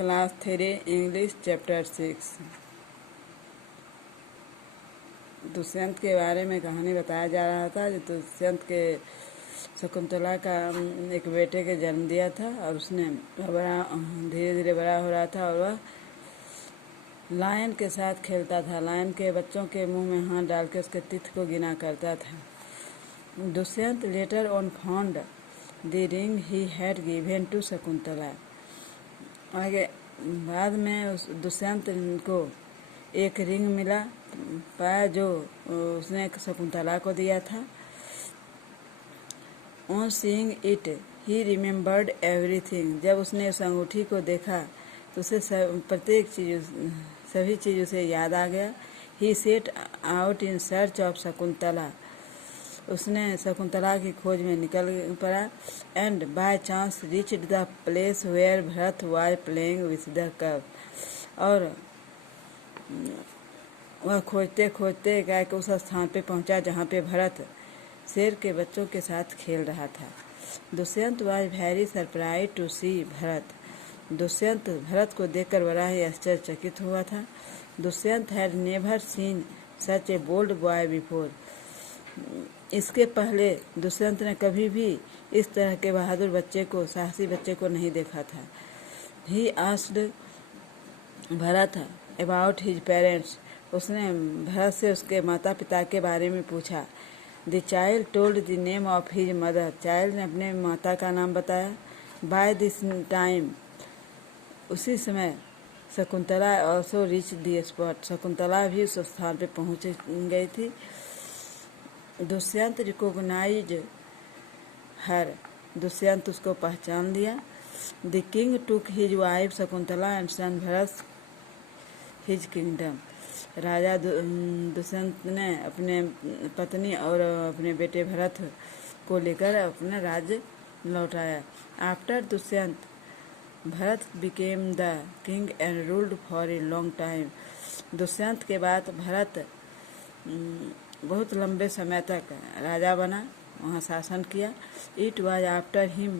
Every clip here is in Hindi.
Class 3 English chapter 6। दुष्यंत के बारे में कहानी बताया जा रहा था। जो दुष्यंत के शकुंतला का एक बेटे के जन्म दिया था और उसने बड़ा धीरे धीरे बड़ा हो रहा था और वह लायन के साथ खेलता था। लायन के बच्चों के मुंह में हाथ डाल के उसके तीत को गिना करता था। Dushyant later on found the ring he had given to Shakuntala. आगे बाद में उस दुष्यंत को एक रिंग मिला पाया जो उसने शकुंतला को दिया था। On seeing it he remembered everything. जब उसने उस अंगूठी को देखा तो उसे प्रत्येक चीज सभी चीज़ उसे याद आ गया। He set out in search of Shakuntala. उसने शकुंतला की खोज में निकल पड़ा। And by chance reached the place where Bharat was playing with the cup. और वह खोजते खोजते एकाएक उस स्थान पे पहुंचा जहाँ पे भरत शेर के बच्चों के साथ खेल रहा था। Dushyant was very surprise to see Bharat. Dushyant Bharat को देखकर बड़ा ही आश्चर्यचकित हुआ था। Dushyant had never seen such a bold boy before. इसके पहले दुष्यंत ने कभी भी इस तरह के बहादुर बच्चे को, साहसी बच्चे को नहीं देखा था। He asked Bharat about his parents. उसने भरत से उसके माता पिता के बारे में पूछा। The child told the name of his mother. Child ने अपने माता का नाम बताया। बाय दिस टाइम उसी समय Shakuntala also reach the spot. Shakuntala भी उस स्थान पे पहुंच गई थी। दुष्यंत रिकॉग्नाइज्ड हर। दुष्यंत उसको पहचान लिया। The king took his wife Shakuntala and son Bharat his kingdom. राजा दुष्यंत ने अपने पत्नी और अपने बेटे भरत को लेकर अपना राज्य लौटाया। After Dushyant Bharat became the king and ruled for a long time. Dushyant के बाद भरत बहुत लंबे समय तक राजा बना, वहाँ शासन किया। It was after him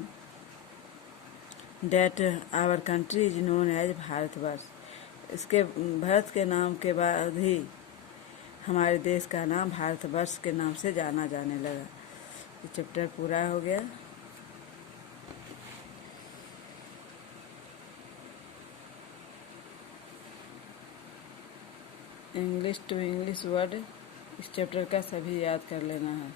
that our country is known as Bharatvarsh. इसके भरत के नाम के बाद ही हमारे देश का नाम भारतवर्ष के नाम से जाना जाने लगा। ये चैप्टर पूरा हो गया। इंग्लिश टू इंग्लिश वर्ड इस चैप्टर का सभी याद कर लेना है।